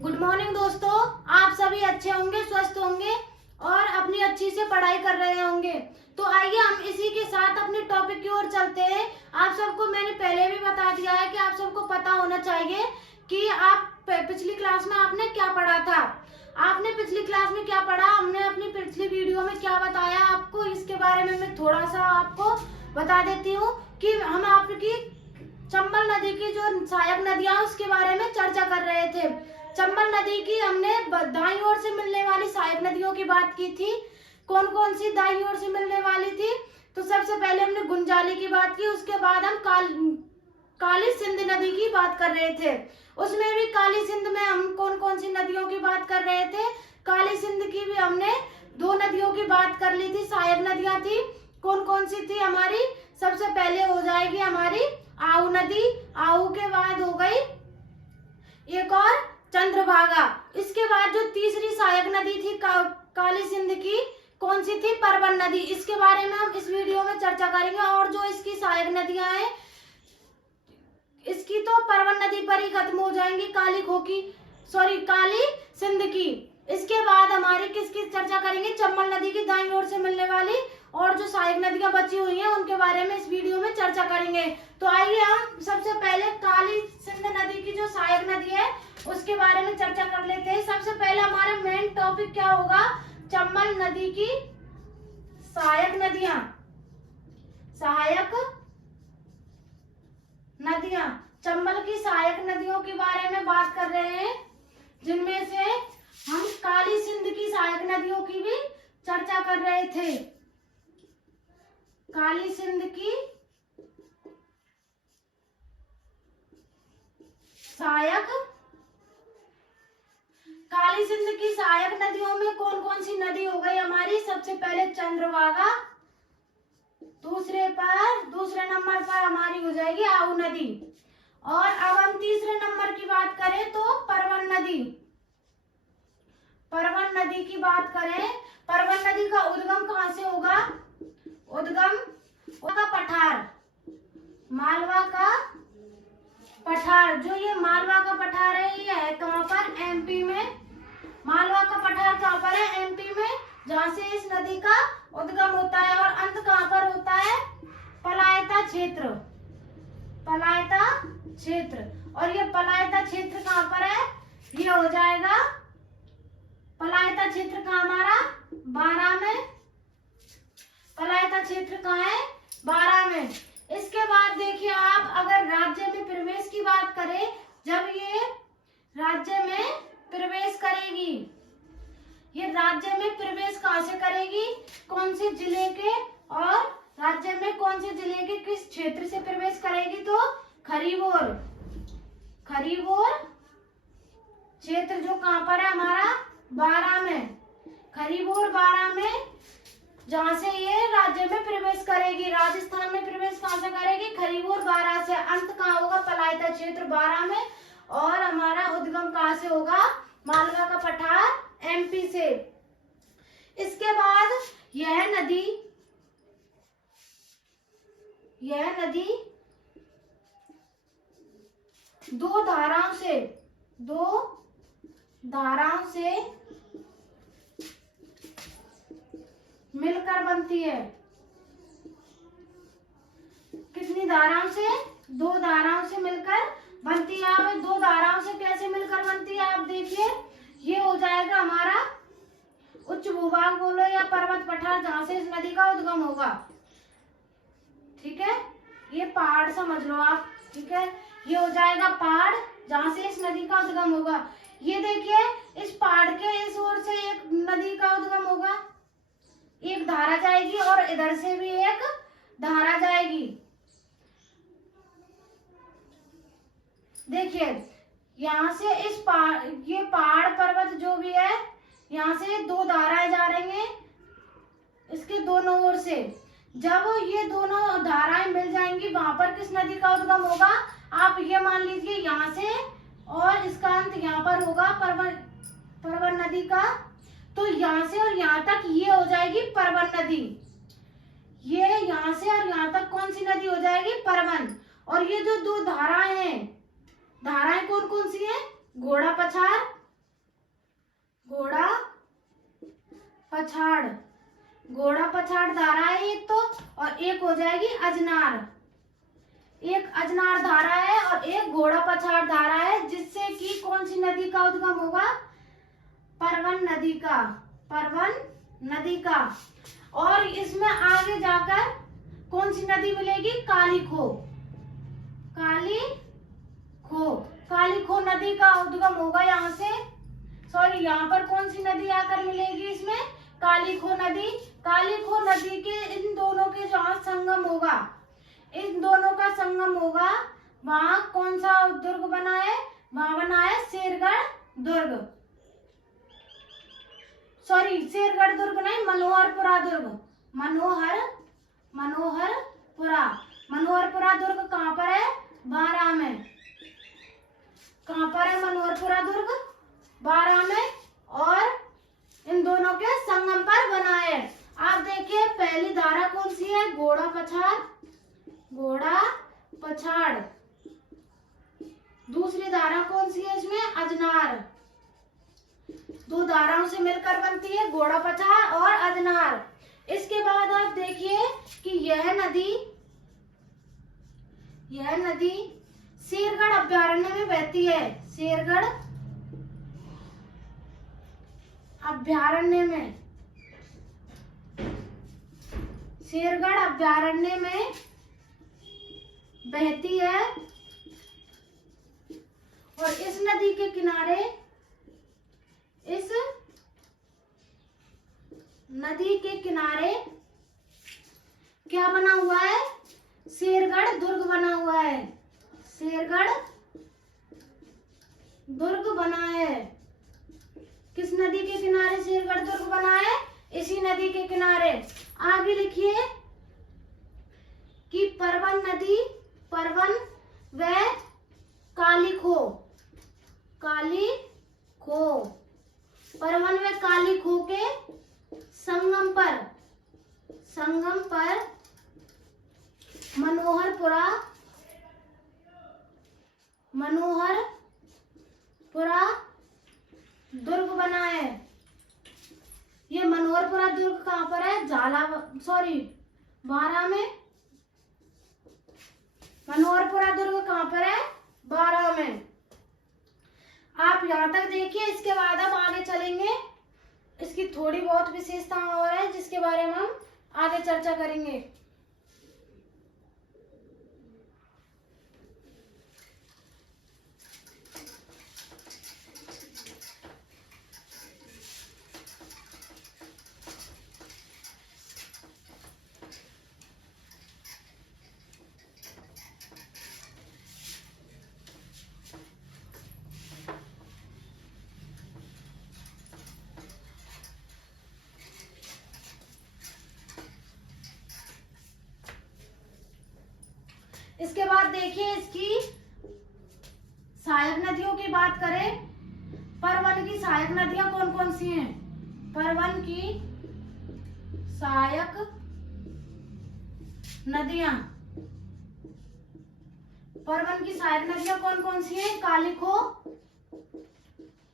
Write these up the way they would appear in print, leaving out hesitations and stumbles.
Good morning दोस्तों। आप सभी अच्छे होंगे, स्वस्थ होंगे और अपनी अच्छी से पढ़ाई कर रहे होंगे। तो आइए हम इसी के साथ अपने टॉपिक की ओर चलते हैं। आप सबको मैंने पहले भी बता दिया है कि आप सबको पता होना चाहिए कि आप पिछली क्लास में आपने क्या पढ़ा था। आपने पिछली क्लास में क्या पढ़ा, हमने अपनी पिछली वीडियो में क्या बताया आपको, इसके बारे में मैं थोड़ा सा आपको बता देती हूँ कि हम आपकी चंबल नदी की जो सहायक नदियां उसके बारे में चर्चा कर रहे थे। चंबल नदी की हमने दाईं ओर से मिलने वाली सहायक नदियों की बात की थी। कौन कौन सी दाईं ओर से मिलने वाली थी? तो सबसे पहले हमने गुंजाली की बात की, उसके बाद हम काली सिंध नदी की बात कर रहे थे। उसमें भी काली सिंध में हम कौन कौन सी नदियों की बात कर रहे थे? काली सिंध की भी हमने दो नदियों की बात कर ली थी, सहायक नदियां थी। कौन कौन सी थी हमारी? सबसे पहले हो जाएगी हमारी आहू नदी, आहू के बाद हो गई एक और चंद्रभागा। इसके बाद जो तीसरी सहायक नदी थी काली सिंध की, कौन सी थी? परवन नदी। इसके बारे में हम इस वीडियो में चर्चा करेंगे। और जो इसकी सहायक नदियां हैं, इसकी तो परवन नदी पर ही खत्म हो जाएंगी, काली सिंध की। इसके बाद हमारी किसकी चर्चा करेंगे? चंबल नदी की दाईं ओर से मिलने वाली और जो सहायक नदियां बची हुई हैं उनके बारे में इस वीडियो में चर्चा करेंगे। तो आइए हम सबसे पहले काली सिंध नदी की जो सहायक नदी है उसके बारे में चर्चा कर लेते हैं। सबसे पहले हमारा मेन टॉपिक क्या होगा? चंबल नदी की सहायक नदियां। चंबल की सहायक नदियों के बारे में बात कर रहे हैं, जिनमें से हम काली सिंध की सहायक नदियों की भी चर्चा कर रहे थे। काली सिंध की सहायक नदियों में कौन कौन सी नदी हो गई हमारी? सबसे पहले चंद्रभागा, दूसरे नंबर पर हमारी हो जाएगी आहू नदी। और अब हम तीसरे नंबर की बात करें तो परवन नदी की बात करें। परवन नदी का उद्गम कहां से होगा? उद्गम होगा पठार, मालवा का पठार। जो ये मालवा का पठार है, ये है कहां पर? एमपी में। मालवा का पठार कहां पर है? एमपी में, जहां से इस नदी का उद्गम होता है। और अंत कहां पर होता है? पलायता क्षेत्र। और ये पलायता क्षेत्र कहां पर है? ये हो जाएगा पलायता क्षेत्र कहां हमारा? बारां में। पलायता क्षेत्र कहां है? बारां में। इसके बाद देखिए आप, अगर राज्य में प्रवेश की बात करें, जब ये राज्य में प्रवेश करेगी, ये राज्य में प्रवेश कहां से करेगी? कौन से जिले के, और राज्य में कौन से जिले के किस क्षेत्र से प्रवेश करेगी? तो खरीबोर क्षेत्र जो कहां पर है हमारा? बारां में। खरीबोर बारां में, जहां से ये राज्य में प्रवेश करेगी। राजस्थान में प्रवेश कहां से करेगी? खरीबोर बारां से। अंत कहां होगा? पलायता क्षेत्र बारां में। और हमारा उद्गम कहां से होगा? मालवा का पठार एमपी से। इसके बाद यह नदी दो धाराओं से मिलकर बनती है। कितनी धाराओं से? दो धाराओं से मिलकर बनती है। अब दो धाराओं से कैसे मिलकर बनती है आप देखिए। ये हो जाएगा हमारा उच्च भूभाग बोलो या पर्वत पठार, जहां से इस नदी का उद्गम होगा। ठीक है, ये पहाड़ समझ लो आप। ठीक है, ये हो जाएगा पहाड़ जहां से इस नदी का उद्गम होगा। ये देखिए, इस पहाड़ के इस ओर से एक नदी का उद्गम होगा, एक धारा जाएगी, और इधर से भी एक धारा जाएगी। देखिए, यहाँ से ये पहाड़ पर्वत जो भी है, यहाँ से दो धाराएं जा रही हैं इसके दोनों ओर से। जब ये दोनों धाराएं मिल जाएंगी, वहां पर किस नदी का उद्गम होगा? आप ये मान लीजिए यहाँ से, और इसका अंत यहाँ पर होगा परवन नदी का। तो यहाँ से और यहाँ तक ये हो जाएगी परवन नदी। ये यहाँ से और यहाँ तक कौन सी नदी हो जाएगी? परवन। और ये जो दो धाराएं हैं, धाराएं कौन कौन सी हैं? घोड़ा पछार पछाड़, घोड़ा पछाड़ धारा है एक तो, और एक हो जाएगी अजनार। एक अजनार धारा है और एक घोड़ा पछाड़ धारा है, जिससे कि कौन सी नदी का उद्गम होगा? परवन नदी का, परवन नदी का। और इसमें आगे जाकर कौन सी नदी मिलेगी? काली खो, काली खो, काली खो नदी का उद्गम होगा यहाँ से। सॉरी, यहाँ पर कौन सी नदी आकर मिलेगी इसमें? काली खो नदी। काली खो नदी के इन दोनों के जहाँ संगम होगा, इन दोनों का संगम होगा, वहां कौन सा दुर्ग बना है? वहां बना है शेरगढ़ दुर्ग। सॉरी, शेरगढ़ दुर्ग नहीं, मनोहरपुरा दुर्ग, मनोहरपुरा दुर्ग कहाँ पर है? बारां में। कहाँ पर है मनोहरपुरा दुर्ग? बारां में। और इन दोनों के संगम पर बना है। आप देखिए पहली धारा कौन सी है? घोड़ा पछाड़, घोड़ा पछाड़। दूसरी धारा कौन सी है इसमें? अजनार। दो धाराओं से मिलकर बनती है घोड़ा पछाड़ और अजनार। इसके बाद आप देखिए कि यह नदी शेरगढ़ अभयारण्य में बहती है। शेरगढ़ अभयारण्य में, शेरगढ़ अभयारण्य में बहती है। और इस नदी के किनारे, इस नदी के किनारे क्या बना हुआ है? शेरगढ़ दुर्ग बना हुआ है, शेरगढ़ दुर्ग बना है। किस नदी के किनारे शेरगढ़ दुर्ग बना है? इसी नदी के किनारे। आगे लिखिए कि परवन नदी, परवन व काली खो, काली खो, परवन व काली खो के संगम पर मनोहरपुरा दुर्ग बना है। ये मनोहरपुरा दुर्ग कहाँ पर है? बारां में। मनोहरपुरा दुर्ग कहाँ पर है? बारां में। आप यहाँ तक देखिए। इसके बाद हम आगे चलेंगे। इसकी थोड़ी बहुत विशेषताएं और है जिसके बारे में हम आगे चर्चा करेंगे। इसके बाद देखिए इसकी सहायक नदियों की बात करें। परवन की सहायक नदियां कौन कौन सी हैं? परवन की सहायक नदियां, परवन की सहायक नदियां कौन कौन सी हैं? काली खो,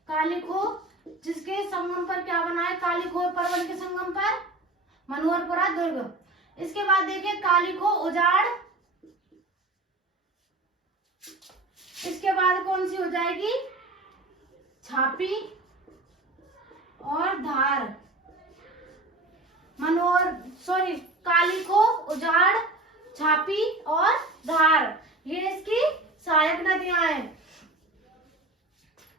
काली खो जिसके संगम पर क्या बना है? काली खो परवन के संगम पर मनोहरपुरा दुर्ग। इसके बाद देखिए काली खो उजाड़। इसके बाद कौन सी हो जाएगी? छापी और धार। काली खो, उजाड़, छापी और धार, ये इसकी सहायक नदियां हैं।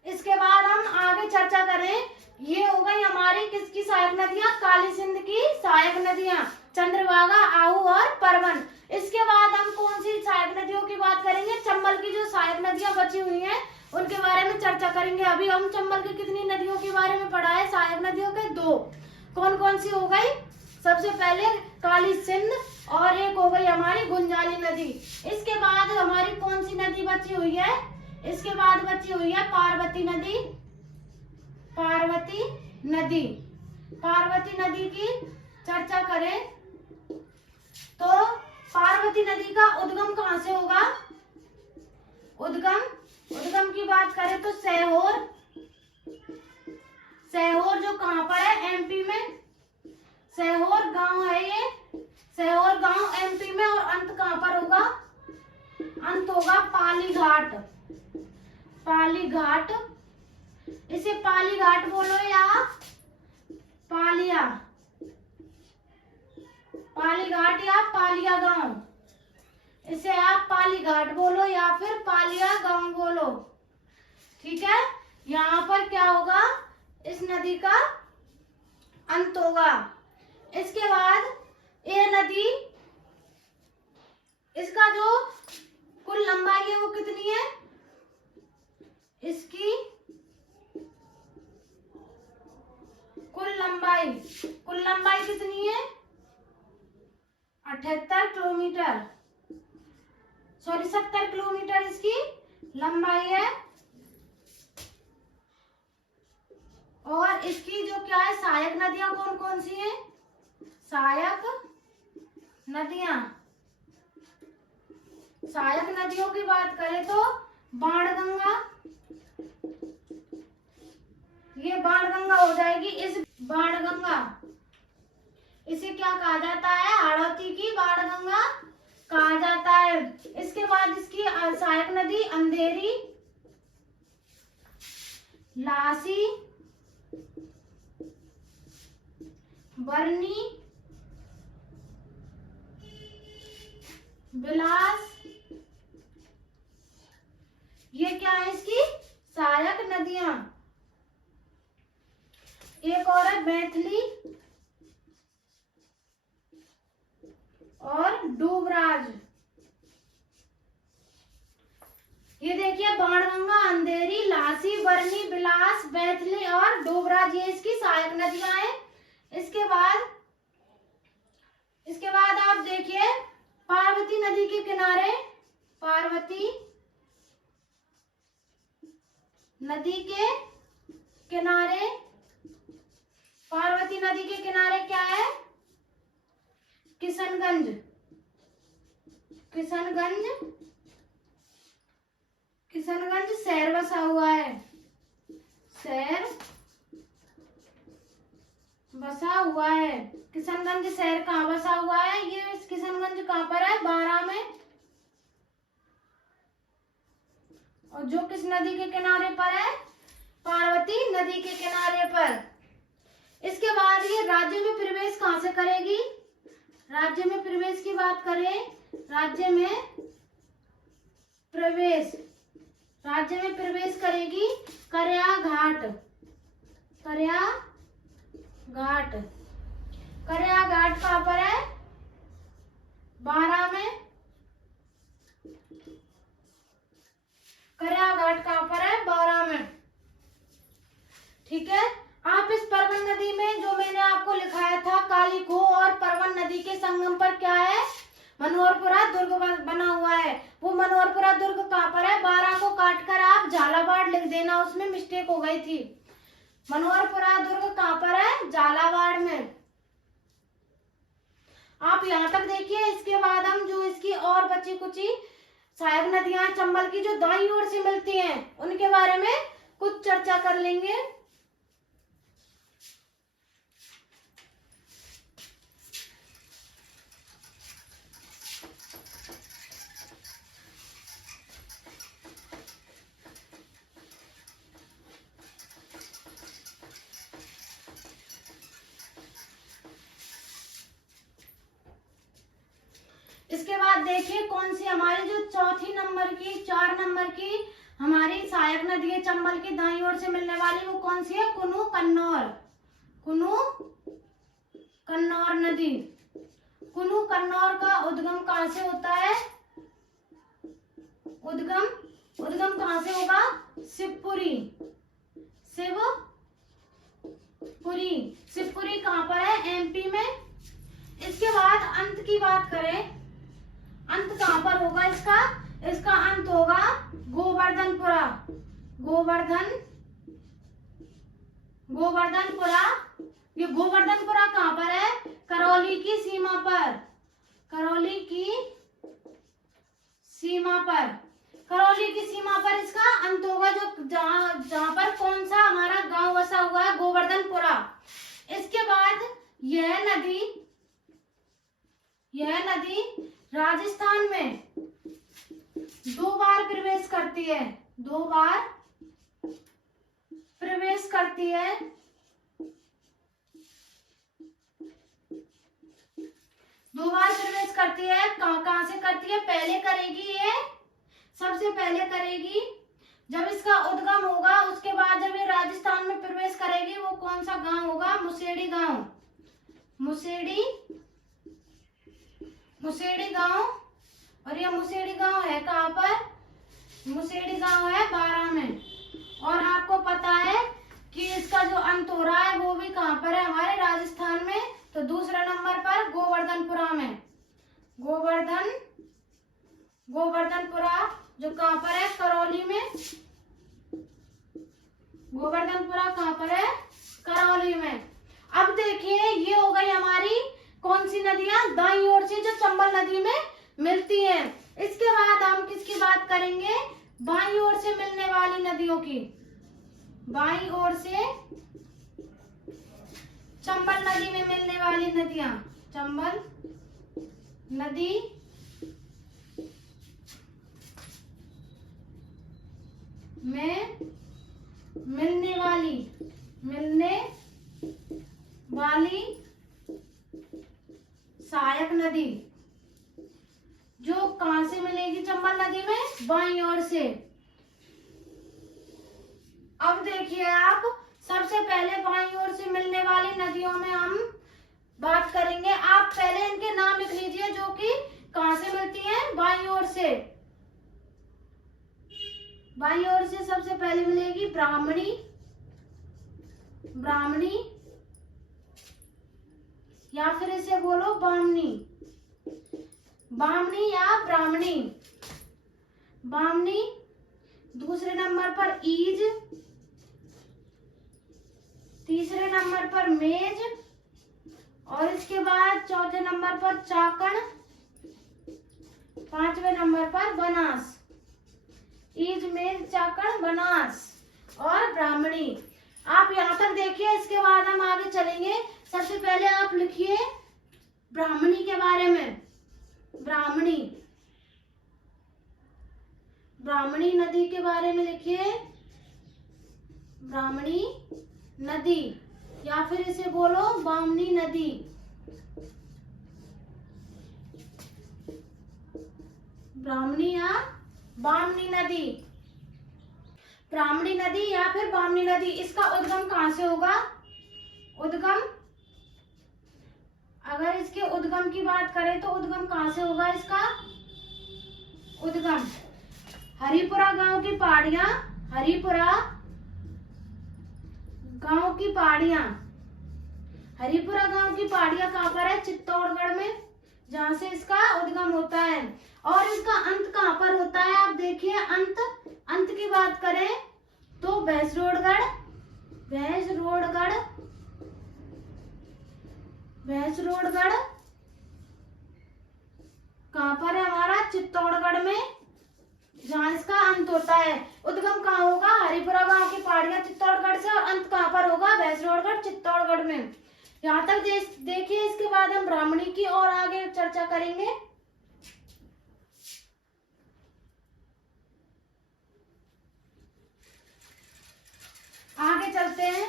इसके बाद हम आगे चर्चा करें। ये हो गई हमारी किसकी सहायक नदियां? काली सिंध की सहायक नदियां, चंद्रभागा, आहू और परवन। इसके बाद हम कौन सी सहायक नदियों की बात करेंगे? चंबल की जो सहायक नदियां बची हुई हैं उनके बारे में चर्चा करेंगे। अभी हम चंबल की कितनी नदियों के बारे में पढ़ा है? सहायक नदियों के 2। कौन कौन सी हो गई? सबसे पहले काली सिंध और एक हो गई हमारी गुंजाली नदी। इसके बाद हमारी कौन सी नदी बची हुई है? इसके बाद बची हुई है पार्वती नदी। पार्वती नदी, पार्वती नदी की चर्चा करें तो पार्वती नदी का उद्गम कहाँ से होगा? उद्गम की बात करें तो सहौर जो कहाँ पर है? एमपी में। सीहोर गांव है ये, सीहोर गांव एमपी में। और अंत कहाँ पर होगा? अंत होगा पाली घाट, पाली घाट। इसे पाली घाट बोलो या पालिया, पाली घाट या पालिया गांव। इसे आप पाली घाट बोलो या फिर पालिया गांव बोलो, ठीक है। यहाँ पर क्या होगा? इस नदी का अंत होगा। इसके बाद ये नदी, इसका जो कुल लंबाई है वो कितनी है? इसकी कुल लंबाई कितनी है? 78 किलोमीटर, सॉरी 70 किलोमीटर इसकी लंबाई है। और इसकी जो क्या है, सहायक नदियां कौन कौन सी हैं? सहायक नदियां, सहायक नदियों की बात करें तो बाणगंगा, ये बाणगंगा हो जाएगी। इस बाणगंगा, इसे क्या कहा जाता है? हाड़ौती की बाणगंगा कहा जाता है। इसके बाद इसकी सहायक नदी अंधेरी, लासी, बरनी, बिलास, ये क्या है इसकी सहायक नदियां। एक और है बैतली और डूबराज। ये देखिए बाणगंगा, अंधेरी, लासी, बरनी, बिलास, बैतली और डूबराज, ये इसकी सहायक नदियां हैं। इसके बाद आप देखिए पार्वती नदी के किनारे, पार्वती नदी के किनारे, पार्वती नदी के किनारे क्या है? किशनगंज, किशनगंज, किशनगंज शहर बसा हुआ है, शहर बसा हुआ है। किशनगंज शहर कहाँ बसा हुआ है? ये किशनगंज कहाँ पर है? बारां में। और जो किस नदी के किनारे पर है? पार्वती नदी के किनारे पर। इसके बाद ये राज्य में प्रवेश कहाँ से करेगी? राज्य में प्रवेश की बात करें, राज्य में प्रवेश, राज्य में प्रवेश करेगी करयाघाट, करयाघाट, करयाघाट कहाँ पर है? बारां में। करयाघाट कहाँ पर है? बारां में, ठीक है। आप इस परवन नदी में जो मैंने आपको लिखाया था काली खो और परवन नदी के संगम पर क्या है? मनोहरपुरा दुर्ग बना हुआ है। वो मनोहरपुरा दुर्ग कहाँ पर है? बारां को काटकर आप झालावाड़ लिख देना, उसमें मिस्टेक हो गई थी। मनोहरपुरा दुर्ग कहाँ पर है? झालावाड़ में। आप यहाँ तक देखिए। इसके बाद हम जो इसकी और बची कुची सहायक नदियां चंबल की जो दाईं ओर से मिलती हैं उनके बारे में कुछ चर्चा कर लेंगे। इसके बाद देखिए कौन सी हमारी जो चौथी नंबर की 4 नंबर की हमारी सहायक नदी है चंबल की दाईं ओर से मिलने वाली, वो कौन सी है? कुनू कन्नौर, कुनू कन्नौर नदी। कुनू कन्नौर का उद्गम कहाँ से होता है? उद्गम कहाँ से होगा? शिवपुरी, शिवपुरी, शिवपुरी कहाँ पर है? एमपी में। इसके बाद अंत की बात करें, अंत कहाँ पर होगा इसका? इसका अंत होगा गोवर्धनपुरा, गोवर्धनपुरा। ये गोवर्धनपुरा कहाँ पर है? करौली की सीमा पर, करौली की सीमा पर, करौली की सीमा पर इसका अंत होगा, जो जहाँ पर कौन सा हमारा गांव बसा हुआ है? गोवर्धनपुरा। इसके बाद यह नदी राजस्थान में 2 बार प्रवेश करती है। 2 बार प्रवेश करती है। 2 बार प्रवेश करती है। कहाँ से करती है? पहले करेगी ये, सबसे पहले करेगी जब इसका उद्गम होगा, उसके बाद जब ये राजस्थान में प्रवेश करेगी, वो कौन सा गांव होगा? मुसेड़ी गांव। मुसेड़ी गांव। और ये मुसेड़ी गांव है कहाँ पर? मुसेड़ी गांव है बारां में। और आपको पता है कि इसका जो अंत हो रहा है वो भी कहाँ पर है? हमारे राजस्थान में। तो दूसरे नंबर पर गोवर्धनपुरा में। गोवर्धनपुरा जो कहाँ पर है? करौली में। गोवर्धनपुरा कहाँ पर है? करौली में। अब देखिए, ये हो गई हमारी कौन सी नदियां? दाईं ओर से जो चंबल नदी में मिलती हैं। इसके बाद हम किसकी बात करेंगे? बाईं ओर से मिलने वाली नदियों की। बाईं ओर से चंबल नदी में मिलने वाली नदियां। चंबल नदी में मिलने वाली सहायक नदी जो कहां से मिलेगी? चंबल नदी में बाईं ओर से। अब देखिए आप, सबसे पहले बाईं ओर से मिलने वाली नदियों में हम बात करेंगे। आप पहले इनके नाम लिख लीजिए जो कि कहां से मिलती हैं? बाईं ओर से। बाईं ओर से सबसे पहले मिलेगी ब्राह्मणी या फिर इसे बोलो बामनी या ब्राह्मणी। दूसरे नंबर पर ईज, तीसरे नंबर पर मेज, और इसके बाद चौथे नंबर पर चाकण, पांचवें नंबर पर बनास। ईज, मेज, चाकण, बनास और ब्राह्मणी। आप यहाँ तक देखिए। इसके बाद हम आगे चलेंगे। सबसे पहले आप लिखिए ब्राह्मणी के बारे में। ब्राह्मणी नदी के बारे में लिखिए। ब्राह्मणी नदी या फिर इसे बोलो बामनी नदी। ब्राह्मणी या बामनी नदी। ब्राह्मणी नदी या फिर बामनी नदी, इसका उद्गम कहां से होगा? उद्गम, अगर इसके उद्गम की बात करें तो उद्गम कहां से होगा? इसका उद्गम हरिपुरा गांव की पहाड़ियां। हरिपुरा गांव की पहाड़ियां कहां पर है? चित्तौड़गढ़ में, जहां से इसका उद्गम होता है। और इसका अंत कहां पर होता है? आप देखिए, अंत की बात करें तो भैंसरोडगढ़ कहां पर है? हमारा चित्तौड़गढ़ में, जहां इसका अंत होता है। उद्गम कहाँ होगा? हरिपुरा गांव की पहाड़ियां चित्तौड़गढ़ से, और अंत कहां पर होगा? भैंसरोडगढ़ चित्तौड़गढ़ में। यहाँ तक देखिए। इसके बाद हम ब्राह्मणी की और आगे चर्चा करेंगे। आगे चलते हैं।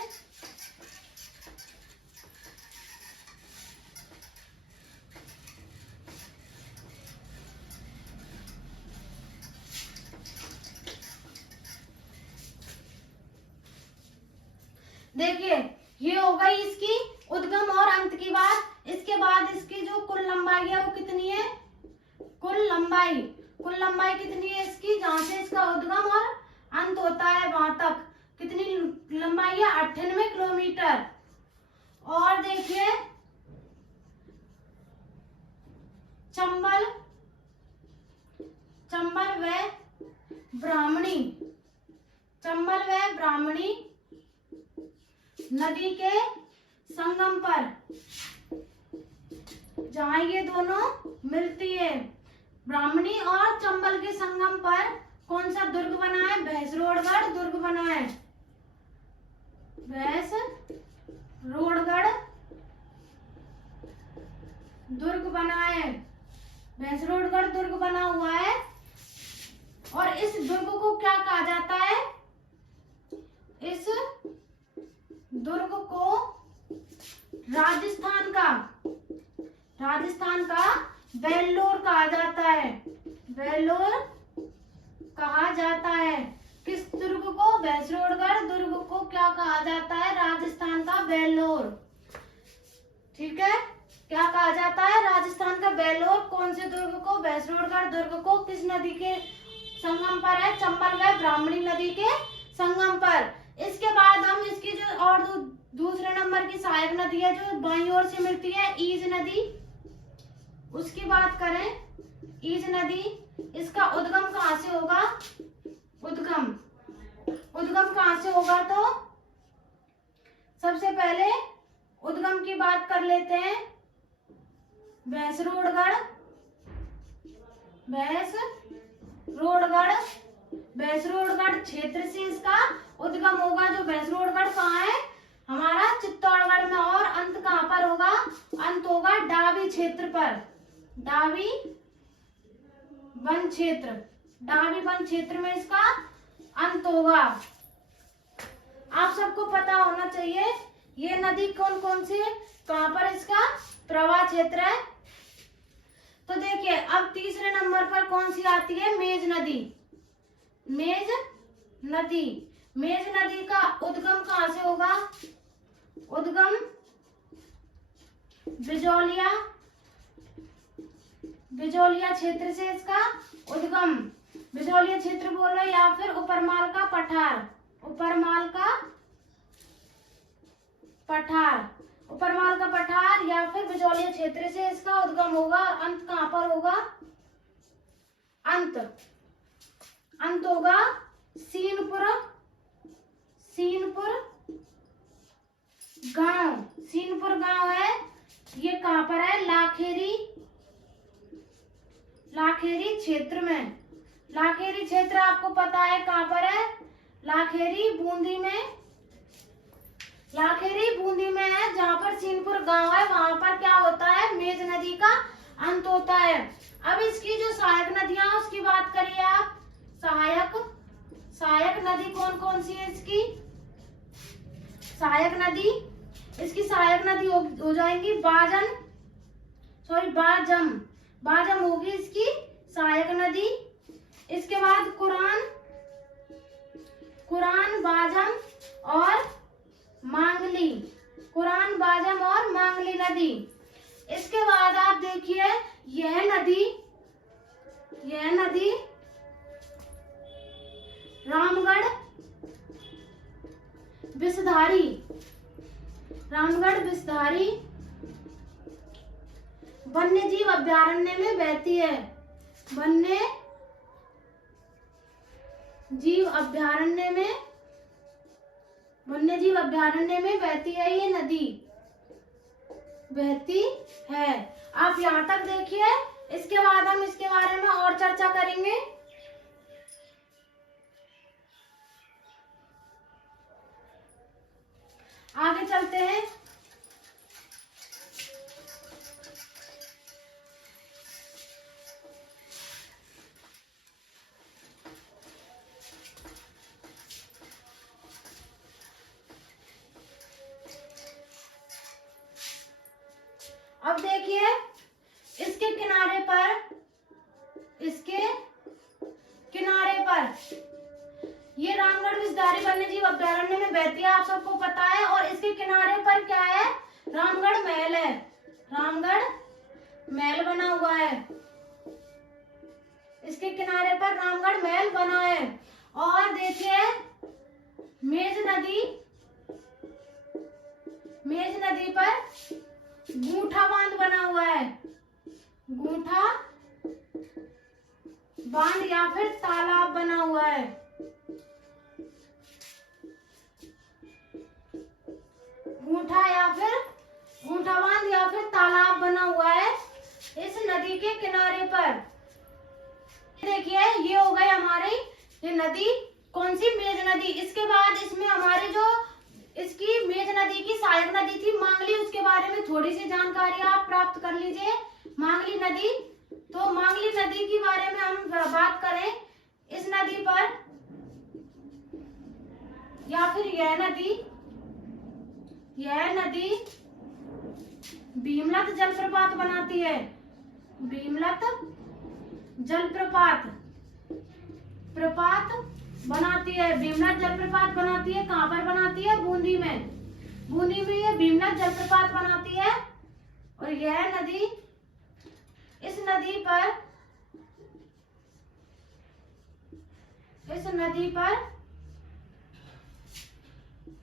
देखिए, ये हो गई इसकी उद्गम और अंत की बात। इसके बाद इसकी जो कुल लंबाई है वो कितनी है? कुल लंबाई कितनी है इसकी? जहां से इसका उद्गम और अंत होता है वहां तक कितनी लंबाई है? 98 किलोमीटर। और देखिए, चंबल व ब्राह्मणी नदी के संगम पर, जहां ये दोनों मिलती है, ब्राह्मणी और चंबल के संगम पर कौन सा दुर्ग बना है? भैंसरोडगढ़ दुर्ग बना है। भैंसरोडगढ़ बना है, भैंसरोडगढ़ दुर्ग बना हुआ है। और इस दुर्ग को क्या कहा जाता है? इस दुर्ग को राजस्थान का वेल्लोर कहा जाता है। वेल्लोर कहा जाता है। किस दुर्ग को? भैंसरोडगढ़ दुर्ग को क्या कहा जाता है? राजस्थान का वेल्लोर। ठीक है, क्या कहा जाता है? राजस्थान का वेल्लोर। कौन से दुर्ग को? भैंसरोडगढ़ दुर्ग को। किस नदी के संगम पर है? चंबल व ब्राह्मणी नदी के संगम पर। इसके बाद हम इसकी जो और दूसरे नंबर की सहायक नदी है जो बाईं ओर से मिलती है, ईज नदी, उसकी बात करें। ईज नदी, इसका उद्गम कहाँ से होगा? उद्गम कहाँ से होगा? तो सबसे पहले उद्गम की बात कर लेते हैं। भैंसरोडगढ़ क्षेत्र से इसका उद्गम होगा। जो भैंसरोडगढ़ कहाँ है? हमारा चित्तौड़गढ़ में। और अंत कहाँ पर होगा? अंत होगा डाबी क्षेत्र पर, डाबी वन क्षेत्र में इसका अंत होगा। आप सबको पता होना चाहिए ये नदी कौन कौन सी है, कहाँ पर इसका प्रवाह क्षेत्र है। तो देखिए, अब तीसरे नंबर पर कौन सी आती है? मेज नदी। मेज नदी का उद्गम कहाँ से होगा? उद्गम बिजौलिया क्षेत्र से इसका उद्गम। बिजौलिया क्षेत्र बोलो या फिर उपरमाल का पठार या फिर बिजौलिया क्षेत्र से इसका उद्गम होगा। अंत कहाँ पर होगा? अंत होगा सीनपुर गांव है। ये कहाँ पर है? लाखेरी क्षेत्र में। लाखेरी क्षेत्र आपको पता है कहाँ पर है? लाखेरी बूंदी में है। जहाँ पर सीनपुर गांव है वहां पर क्या होता है? मेज नदी का अंत होता है। अब इसकी जो सहायक नदियां उसकी बात करिए आप। सहायक नदी कौन कौन सी है इसकी? इसकी सहायक नदी हो जाएंगी बाजम होगी इसकी सहायक नदी। इसके बाद कुरान बाजम और मांगली नदी। इसके बाद आप देखिए यह नदी रामगढ़ बिसधारी वन्यजीव अभयारण्य में बहती है। वन्यजीव अभयारण्य में बहती है ये नदी, बहती है। आप यहाँ तक देखिए। इसके बाद हम इसके बारे में और चर्चा करेंगे। आगे चलते हैं। अब देखिए इसके किनारे पर ये रामगढ़ बिसधारी वन्यजीव अभयारण्य में बहती है, आप सबको पता है। और इसके किनारे पर क्या है? रामगढ़ महल है। रामगढ़ महल बना हुआ है। इसके किनारे पर रामगढ़ महल बना है। और देखिए मेज नदी पर गूठा बांध बना हुआ है। गूठा बांध या फिर तालाब बना हुआ है। गूठा बांध या फिर तालाब बना हुआ है इस नदी के किनारे पर। देखिए ये हो गई हमारी ये नदी कौन सी? मेज नदी। इसके बाद इसमें हमारे जो इसकी मेज नदी की सहायक नदी थी मांगली, उसके बारे में थोड़ी सी जानकारी आप प्राप्त कर लीजिए। मांगली नदी। तो मांगली नदी के बारे में हम बात करें, इस नदी पर या फिर यह नदी भीमलत जलप्रपात बनाती है। भीमलत जलप्रपात बनाती है। भीमलत जलप्रपात बनाती है। कहाँ पर बनाती है? बूंदी में। बूंदी में ये भीमलत जलप्रपात बनाती है। और यह नदी, इस नदी पर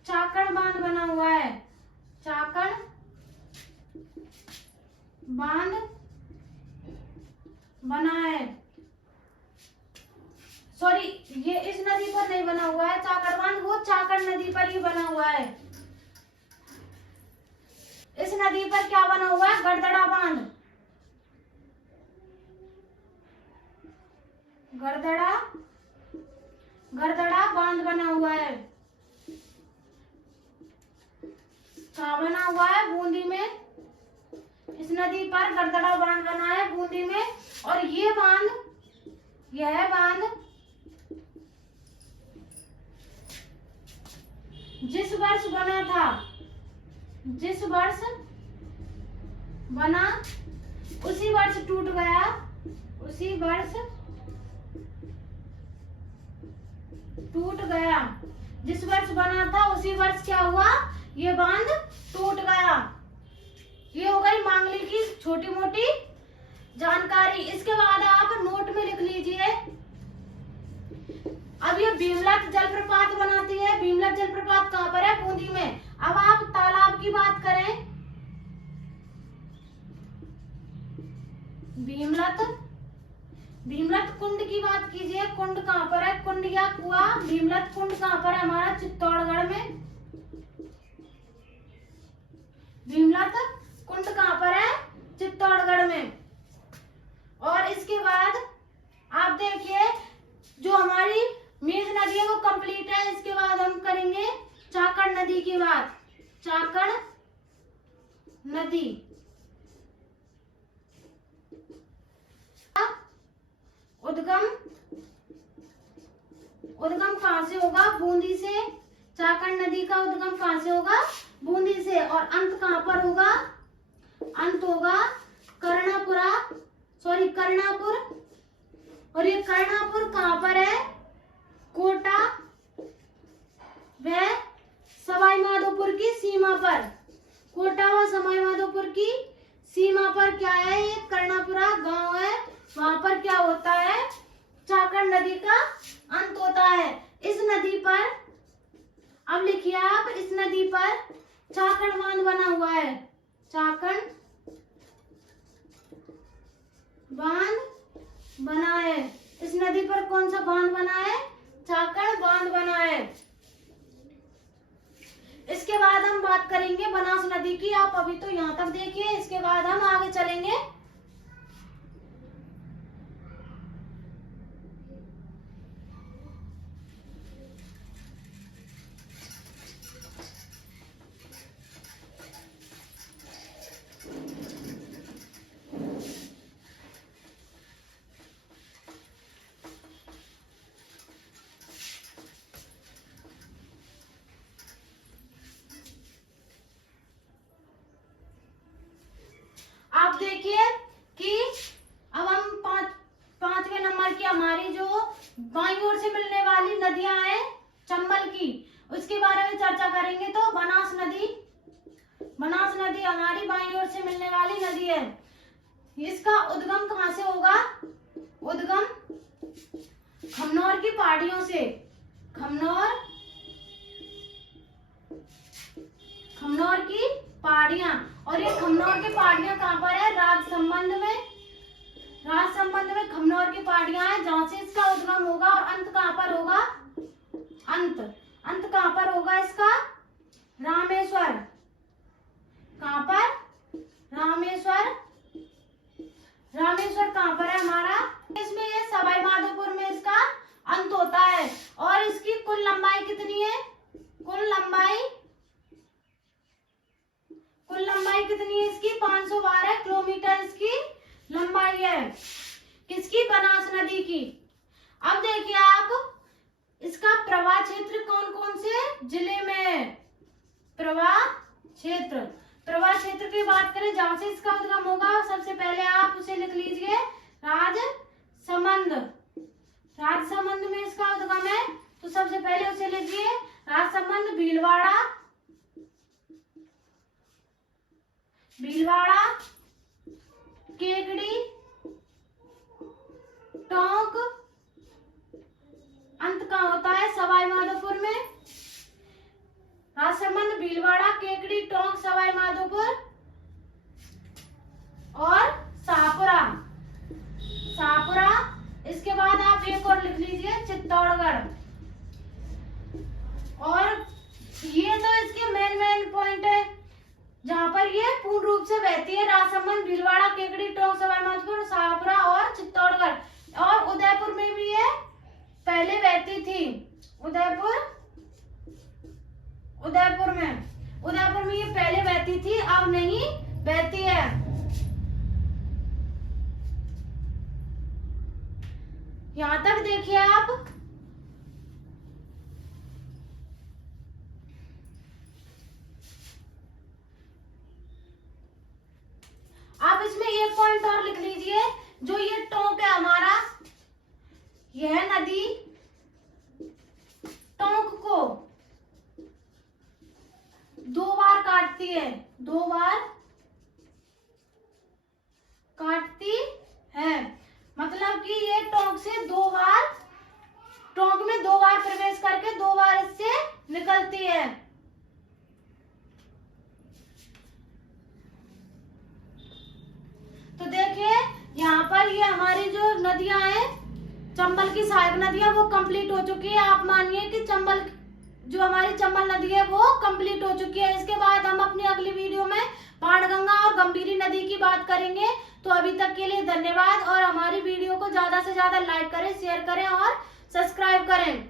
चाकण बांध बना हुआ है। चाकण बांध बना है। सॉरी, ये इस नदी पर नहीं बना हुआ है चाकण बांध, वो चाकण नदी पर ही बना हुआ है। इस नदी पर क्या बना हुआ है? गड़दड़ा बांध। गड़दड़ा बांध बना हुआ है। कहाँ बना हुआ है? बूंदी में। इस नदी पर गड़दड़ा बांध बना है बूंदी में। और यह बांध जिस वर्ष बना था, जिस वर्ष बना उसी वर्ष टूट गया। उसी वर्ष टूट गया। जिस वर्ष बना था उसी वर्ष क्या हुआ? ये बांध टूट गया। ये हो गई मांगली की छोटी मोटी जानकारी। इसके बाद आप नोट में लिख लीजिए। अब ये भीमलत जलप्रपात बनाती है। भीमलत जलप्रपात कहाँ पर है? बूंदी में। अब आप तालाब की बात करें, भीमलत कुंड की बात कीजिए। कुंड कहाँ पर है? कुंड या कुआं। भीमलत कुंड कहाँ पर है? हमारा चित्तौड़गढ़ में। भीमलत कुंड कहाँ पर है? चित्तौड़गढ़ में। और इसके बाद आप देखिए, जो हमारी मेज नदी है वो कंप्लीट है। इसके बाद हम करेंगे चाकण नदी की बात। चाकण नदी उद्गम कहाँ से होगा? बूंदी से। चाकण नदी का उद्गम कहाँ से होगा? बूंदी से। और अंत कहाँ पर होगा? अंत होगा कर्णापुर। और ये कर्णापुर कहाँ पर है? कोटा व सवाई माधोपुर की सीमा पर। कोटा व सवाई माधोपुर की सीमा पर क्या है? ये कर्णापुरा गांव है। वहां पर क्या होता है? चाकण नदी का अंत होता है। इस नदी पर, अब लिखिए आप, इस नदी पर चाकण बांध बना हुआ है। चाकण बांध बना है। इस नदी पर कौन सा बांध बना है? चाकण बांध बना है। इसके बाद हम बात करेंगे बनास नदी की। आप अभी तो यहाँ तक देखिए, इसके बाद हम आगे चलेंगे। आप देखिए कि अब हम पांचवें नंबर की हमारी जो बाईं ओर से मिलने वाली नदियां हैं चंबल की, उसके बारे में चर्चा करेंगे। तो बनास नदी हमारी बाईं ओर से मिलने वाली नदी है। इसका उद्गम कहाँ से होगा? उद्गम खमनौर की पहाड़ियों से। खमनौर की पहाड़ियां। और ये खमनौर की पहाड़ियां कहाँ पर है? राजसमंद में खमनौर की पहाड़ियां हैं, जहां से इसका उद्गम होगा। और अंत कहाँ पर होगा? अंत कहाँ पर होगा इसका? रामेश्वर। कहाँ पर? रामेश्वर कहाँ पर है हमारा? इसमें ये सवाई माधोपुर में इसका अंत होता है। और इसकी कुल लंबाई कितनी है? कुल लंबाई कितनी है इसकी? 512 किलोमीटर इसकी लंबाई है। किसकी? बनास नदी की। अब देखिए आप, इसका प्रवाह क्षेत्र कौन कौन से जिले में है? प्रवाह क्षेत्र की बात करें जहां से इसका उद्गम होगा, सबसे पहले आप उसे लिख लीजिए राजसमंद। राजसमंद में इसका उद्गम है, तो सबसे पहले उसे लीजिए राजसमंद, भीलवाड़ा, केकड़ी, टोंक, अंत कहाँ होता है? सवाई माधोपुर में। राजसमंद, भीलवाड़ा, केकड़ी, टोंक, सवाई माधोपुर और शाहपुरा। इसके बाद आप एक और लिख लीजिए चित्तौड़गढ़। और ये तो इसके मेन पॉइंट है जहां पर ये पूर्ण रूप से बहती है। राजसमंद, भीलवाड़ा, केकड़ी, टोंक, सवाई माधोपुर, शाहपुरा और चित्तौड़गढ़। और उदयपुर में भी ये पहले बहती थी। उदयपुर में ये पहले बहती थी, अब नहीं बहती है। यहां तक देखिए आप। आप इसमें एक पॉइंट और लिख लीजिए, जो ये टोंक है हमारा, यह नदी टोंक को 2 बार काटती है। 2 बार काटती है, मतलब कि ये टोंक से 2 बार, टोंक में 2 बार प्रवेश करके 2 बार इससे निकलती है। तो देखिए यहाँ पर ये हमारी जो नदियां हैं, चंबल की सहायक नदियां, वो कंप्लीट हो चुकी है। आप मानिए कि जो हमारी चंबल नदी है वो कंप्लीट हो चुकी है। इसके बाद हम अपनी अगली वीडियो में बाणगंगा और गंभीरी नदी की बात करेंगे। तो अभी तक के लिए धन्यवाद, और हमारी वीडियो को ज्यादा से ज्यादा लाइक करें, शेयर करें और सब्सक्राइब करें।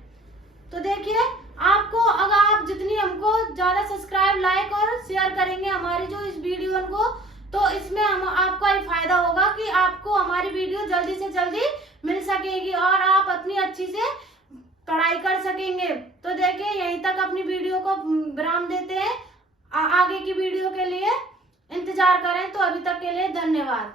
तो देखिए आपको, अगर आप जितनी हमको ज्यादा सब्सक्राइब, लाइक और शेयर करेंगे हमारी जो इस वीडियो को, तो इसमें हम आपका ये फायदा होगा कि आपको हमारी वीडियो जल्दी से जल्दी मिल सकेगी और आप अपनी अच्छी से पढ़ाई कर सकेंगे। तो देखिए यहीं तक अपनी वीडियो को विराम देते हैं। आगे की वीडियो के लिए इंतजार करें। तो अभी तक के लिए धन्यवाद।